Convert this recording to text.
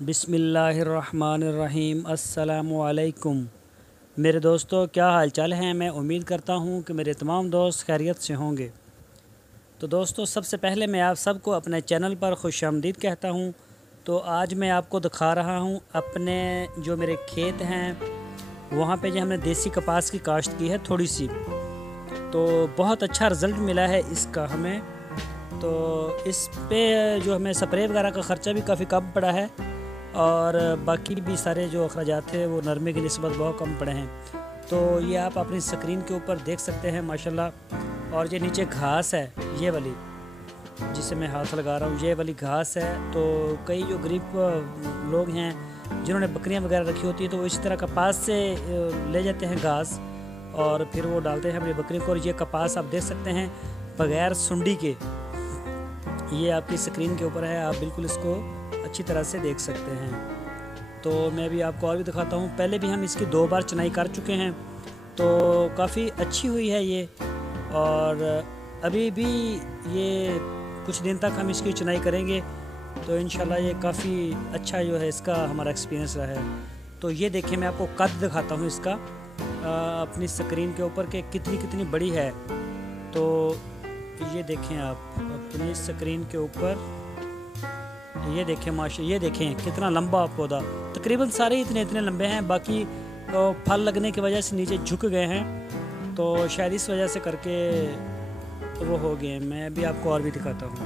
बिस्मिल्लाहिर्रहमानिर्रहीम। अस्सलामुअलैकुम मेरे दोस्तों, क्या हाल चाल हैं। मैं उम्मीद करता हूं कि मेरे तमाम दोस्त खैरियत से होंगे। तो दोस्तों, सबसे पहले मैं आप सबको अपने चैनल पर खुशामदीद कहता हूं। तो आज मैं आपको दिखा रहा हूं अपने जो मेरे खेत हैं वहां पे जो हमने देसी कपास की काश्त की है थोड़ी सी। तो बहुत अच्छा रिज़ल्ट मिला है इसका हमें। तो इस पे जो हमें स्प्रे वगैरह का ख़र्चा भी काफ़ी कम पड़ा है और बाकी भी सारे जो अखराजात थे वो नरमे की निस्बत बहुत कम पड़े हैं। तो ये आप अपनी स्क्रीन के ऊपर देख सकते हैं माशाल्लाह। और ये नीचे घास है, ये वाली जिसे मैं हाथ लगा रहा हूँ, ये वाली घास है। तो कई जो गरीब लोग हैं जिन्होंने बकरियाँ वगैरह रखी होती हैं तो वो इसी तरह कपास से ले जाते हैं घास और फिर वो डालते हैं अपनी बकरी को। और ये कपास आप देख सकते हैं बग़ैर सुंडी के, ये आपकी स्क्रीन के ऊपर है, आप बिल्कुल इसको अच्छी तरह से देख सकते हैं। तो मैं भी आपको और भी दिखाता हूँ। पहले भी हम इसकी 2 बार चुनाई कर चुके हैं तो काफ़ी अच्छी हुई है ये। और अभी भी ये कुछ दिन तक हम इसकी चुनाई करेंगे तो इंशाल्लाह ये काफ़ी अच्छा जो है इसका हमारा एक्सपीरियंस रहा है। तो ये देखें, मैं आपको कद दिखाता हूँ इसका अपनी स्क्रीन के ऊपर कि कितनी कितनी बड़ी है। तो ये देखें आप अपनी स्क्रीन के ऊपर, ये देखें माशा, ये देखें कितना लंबा पौधा। तकरीबन सारे इतने इतने लंबे हैं, बाकी फल लगने की वजह से नीचे झुक गए हैं तो शायद इस वजह से करके वो हो गए हैं। मैं भी आपको और भी दिखाता हूँ।